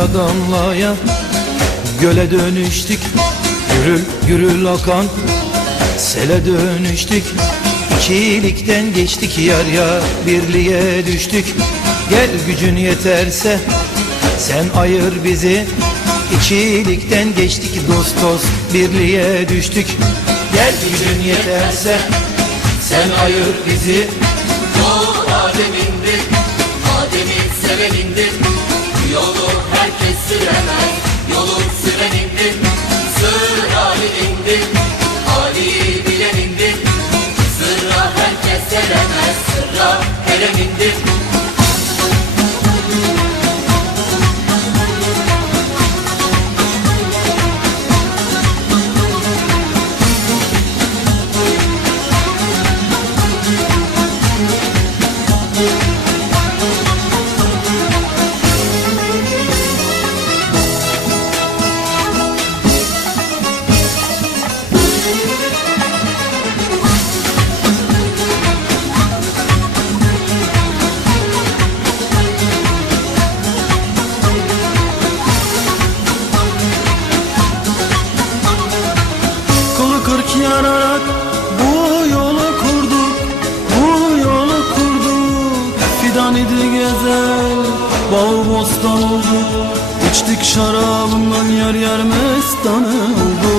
Damlaya damlaya göle dönüştük Gürül gürül akan. Sele dönüştük İkilikten geçtik. Yar ya birliğe düştük. Gel gücün yeterse sen ayır bizi. İkilikten geçtik dost dost birliğe düştük. Gel gücün yeterse sen ayır bizi. Yol Adem'indir, Adem'in sevenindir. Eremez, sırra erenindir. Yararak bu yolu kurduk Bu yolu kurduk. Fidan idi gezel Bağ bostan oldu. İçtik şarabından yer yer mestane oldu.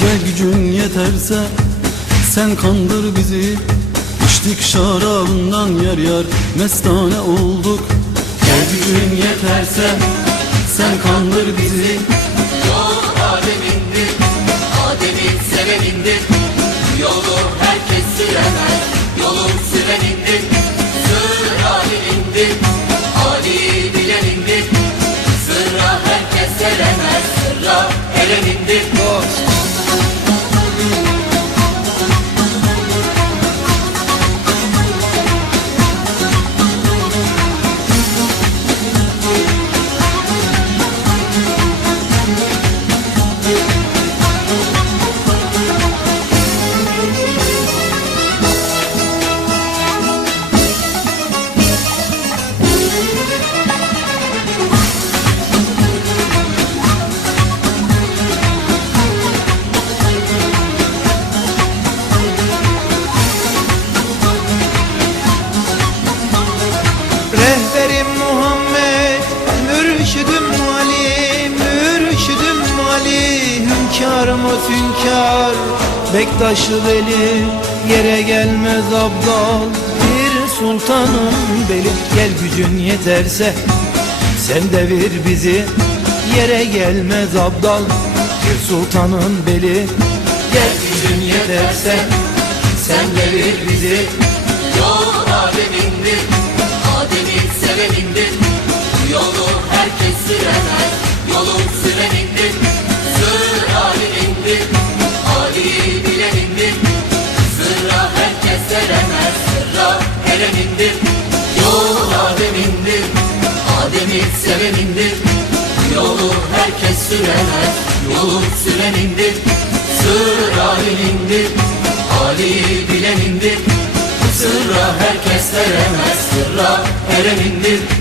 Gel gücün yeterse sen kandır bizi. İçtik şarabından yer yer mestane olduk. Gel gücün yeterse sen kandır bizi. Yol Adem'indir, Adem'in sevenindir. Hünkâr, Bektaşı Veli, yere gelmez abdal, bir sultanın beli, gel gücün yeterse, sen devir bizi, yere gelmez abdal, bir sultanın beli, gel gücün yeterse, sen devir bizi, Yol Adem'indir, Adem'in sevenindir. Sırra erenindir. Yol Adem'indir, Adem'in sevenindir. Yolu herkes süremez, yolun sürenindir. Sır Ali'nindir, Ali'yi bilenindir. Sırra herkes eremez, sırra erenindir.